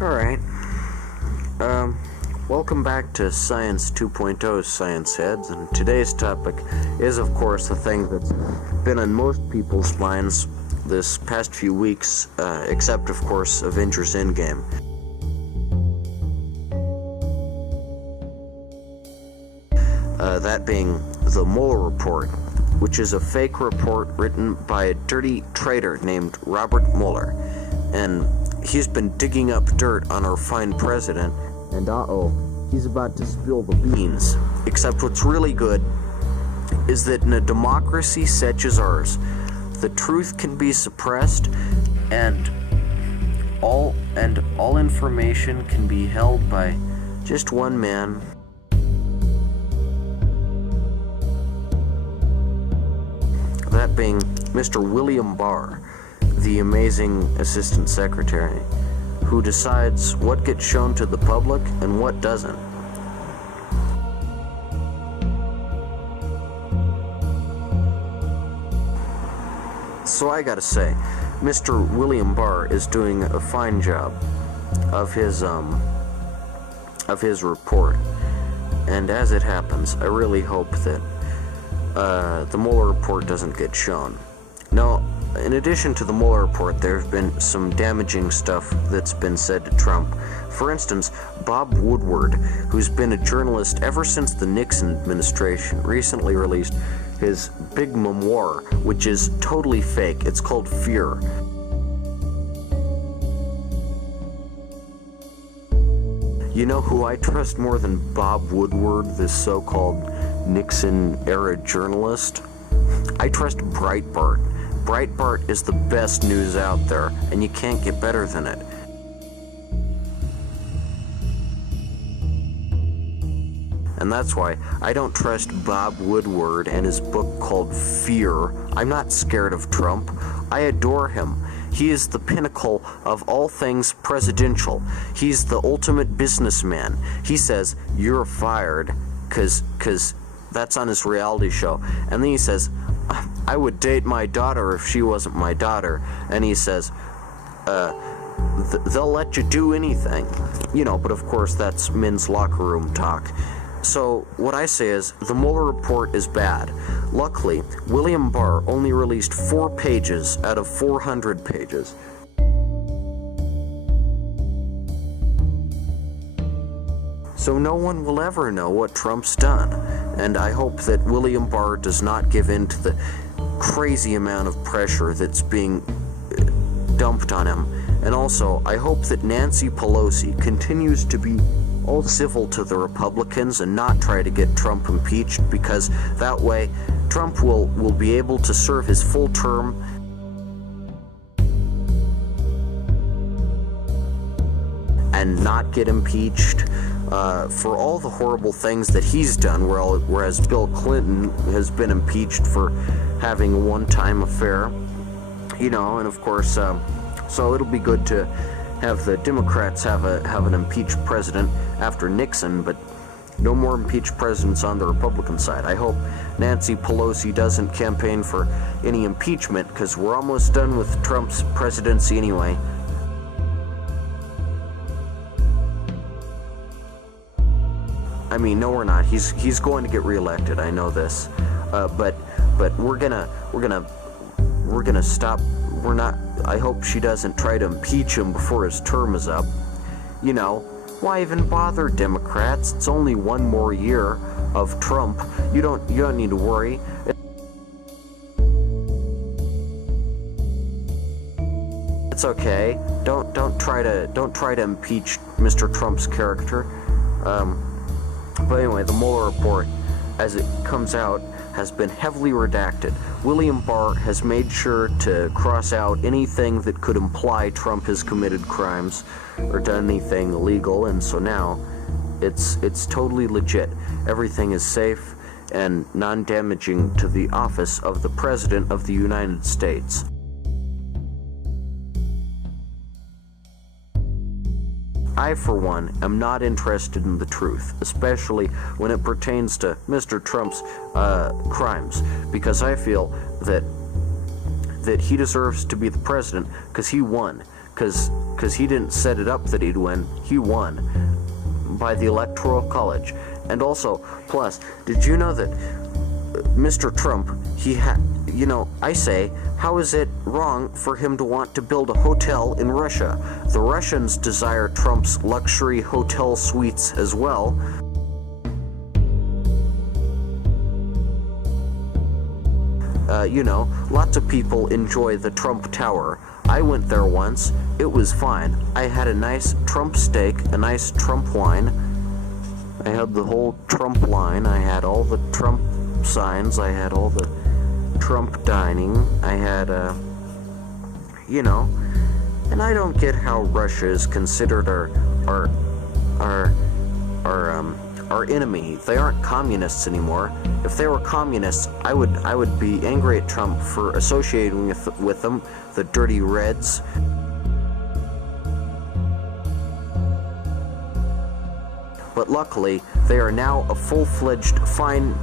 Alright. Welcome back to Science 2.0's Science Heads, and today's topic is, of course, the thing that's been on most people's minds this past few weeks, except, of course, Avengers Endgame. That being the Mueller report, which is a fake report written by a dirty traitor named Robert Mueller. And he's been digging up dirt on our fine president, and he's about to spill the beans. Except what's really good is that in a democracy such as ours, the truth can be suppressed, and all information can be held by just one man. That being Mr. William Barr, the amazing assistant secretary, who decides what gets shown to the public and what doesn't. So I gotta say, Mr. William Barr is doing a fine job of his report, and as it happens, I really hope that the Mueller report doesn't get shown. Now, in addition to the Mueller report, there have been some damaging stuff that's been said to Trump. For instance, Bob Woodward, who's been a journalist ever since the Nixon administration, recently released his big memoir, which is totally fake. It's called Fear. You know who I trust more than Bob Woodward, this so-called Nixon-era journalist? I trust Breitbart. Breitbart is the best news out there, and you can't get better than it. And that's why I don't trust Bob Woodward and his book called Fear. I'm not scared of Trump. I adore him. He is the pinnacle of all things presidential. He's the ultimate businessman. He says, "You're fired," because that's on his reality show. And then he says, "I would date my daughter if she wasn't my daughter." And he says, they'll let you do anything. You know, but of course that's men's locker room talk. So what I say is, the Mueller report is bad. Luckily, William Barr only released 4 pages out of 400 pages. So no one will ever know what Trump's done. And I hope that William Barr does not give in to the crazy amount of pressure that's being dumped on him. And also, I hope that Nancy Pelosi continues to be all civil to the Republicans and not try to get Trump impeached, because that way Trump will be able to serve his full term and not get impeached for all the horrible things that he's done, whereas Bill Clinton has been impeached for having a one-time affair. You know, and of course, so it'll be good to have the Democrats have an impeached president after Nixon, but no more impeached presidents on the Republican side. I hope Nancy Pelosi doesn't campaign for any impeachment, because we're almost done with Trump's presidency anyway. I mean, no, we're not. He's going to get reelected. I know this, but we're gonna stop. We're not. I hope she doesn't try to impeach him before his term is up. You know, why even bother, Democrats? It's only one more year of Trump. You don't need to worry. It's okay. Don't try to impeach Mr. Trump's character. But anyway, the Mueller report, as it comes out, has been heavily redacted. William Barr has made sure to cross out anything that could imply Trump has committed crimes or done anything illegal, and so now it's totally legit. Everything is safe and non-damaging to the office of the President of the United States. I, for one, am not interested in the truth, especially when it pertains to Mr. Trump's crimes, because I feel that he deserves to be the president because he won. because he didn't set it up that he'd win. He won by the Electoral College. And also, plus, did you know that Mr. Trump, I say, how is it wrong for him to want to build a hotel in Russia? The Russians desire Trump's luxury hotel suites as well. Lots of people enjoy the Trump Tower. I went there once. It was fine. I had a nice Trump steak, a nice Trump wine. I had the whole Trump line. I had all the Trump signs. I had all the Trump dining. I had, and I don't get how Russia is considered our enemy. They aren't communists anymore. If they were communists, I would be angry at Trump for associating with them, the dirty Reds. But luckily, they are now a full-fledged fine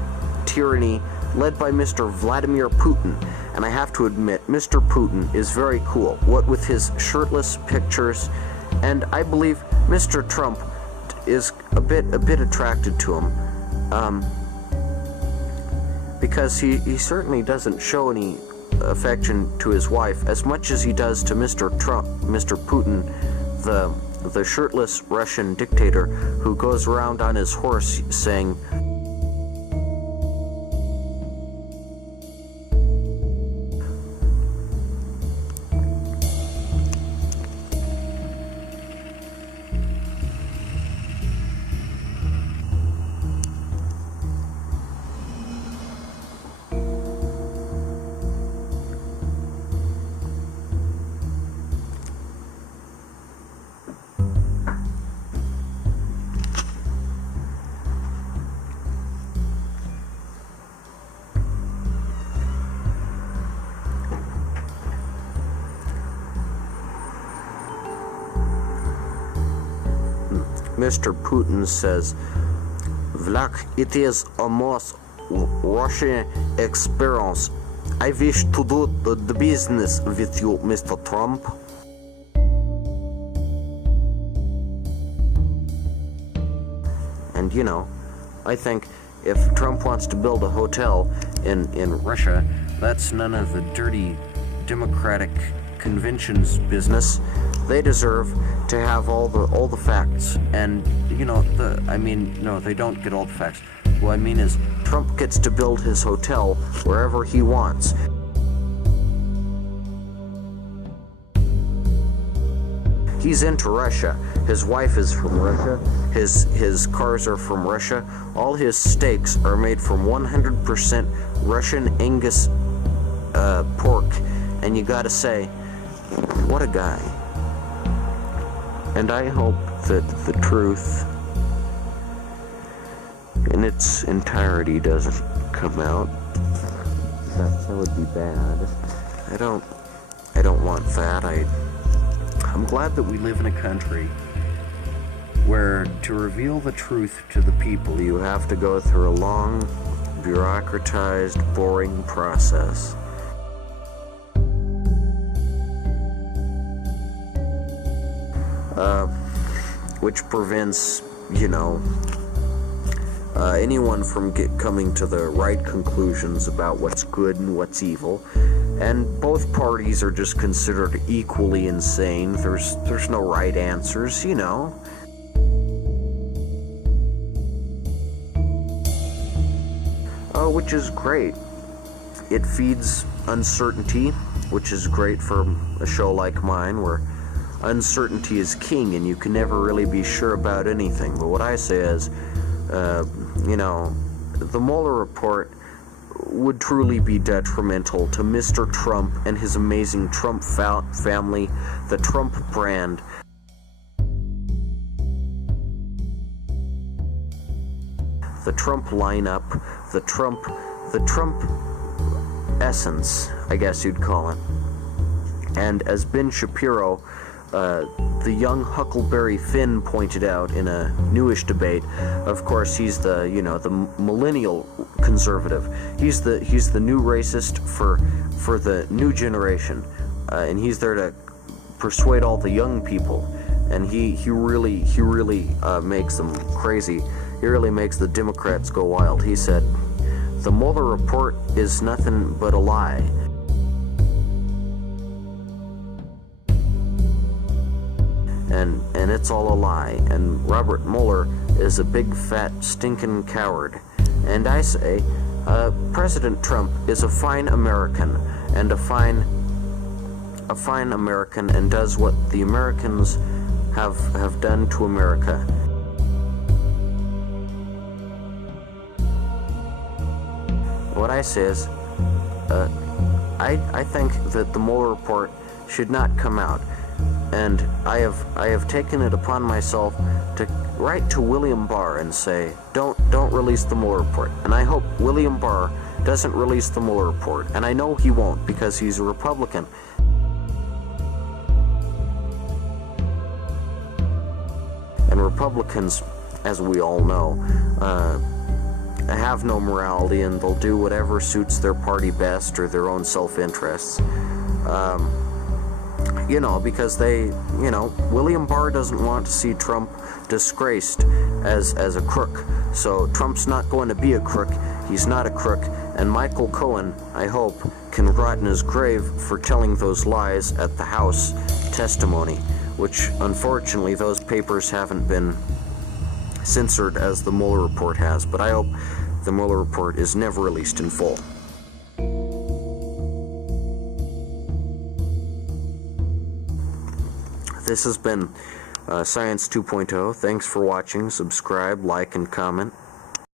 tyranny led by Mr. Vladimir Putin. And I have to admit, Mr. Putin is very cool, what with his shirtless pictures, and I believe Mr. Trump is a bit attracted to him, because he certainly doesn't show any affection to his wife as much as he does to Mr. Putin, the shirtless Russian dictator who goes around on his horse saying, Mr. Putin says, Vlad, it is a most Russian experience. I wish to do the business with you, Mr. Trump. And I think if Trump wants to build a hotel in Russia, that's none of the dirty Democratic convention's business. They deserve to have all the facts, and no, they don't get all the facts. What I mean is, Trump gets to build his hotel wherever he wants. He's into Russia. His wife is from Russia. His cars are from Russia. All his steaks are made from 100% Russian Angus pork, and you gotta say, what a guy. And I hope that the truth in its entirety doesn't come out. That would be bad. I don't want that. I'm glad that we live in a country where to reveal the truth to the people, you have to go through a long, bureaucratized, boring process. Which prevents, anyone from coming to the right conclusions about what's good and what's evil. And both parties are just considered equally insane. There's no right answers, which is great. It feeds uncertainty, which is great for a show like mine, where uncertainty is king and you can never really be sure about anything. But what I say is, the Mueller report would truly be detrimental to Mr. Trump and his amazing Trump family, the Trump brand. The Trump lineup, the Trump essence, I guess you'd call it. And as Ben Shapiro, the young Huckleberry Finn, pointed out in a newish debate, of course he's the millennial conservative. He's the new racist for the new generation, and he's there to persuade all the young people, and he really makes them crazy. He really makes the Democrats go wild. He said, "The Mueller report is nothing but a lie." And it's all a lie, and Robert Mueller is a big fat stinking coward. And I say, President Trump is a fine American, and a fine American, and does what the Americans have done to America. What I say is, I think that the Mueller report should not come out, and I have taken it upon myself to write to William Barr and say, don't release the Mueller report. And I hope William Barr doesn't release the Mueller report, and I know he won't because he's a Republican. And Republicans, as we all know, have no morality, and they'll do whatever suits their party best or their own self-interests. Because William Barr doesn't want to see Trump disgraced as a crook. So Trump's not going to be a crook. He's not a crook. And Michael Cohen, I hope, can rot in his grave for telling those lies at the House testimony, which unfortunately those papers haven't been censored as the Mueller report has. But I hope the Mueller report is never released in full. This has been Science 2.0. Thanks for watching. Subscribe, like, and comment.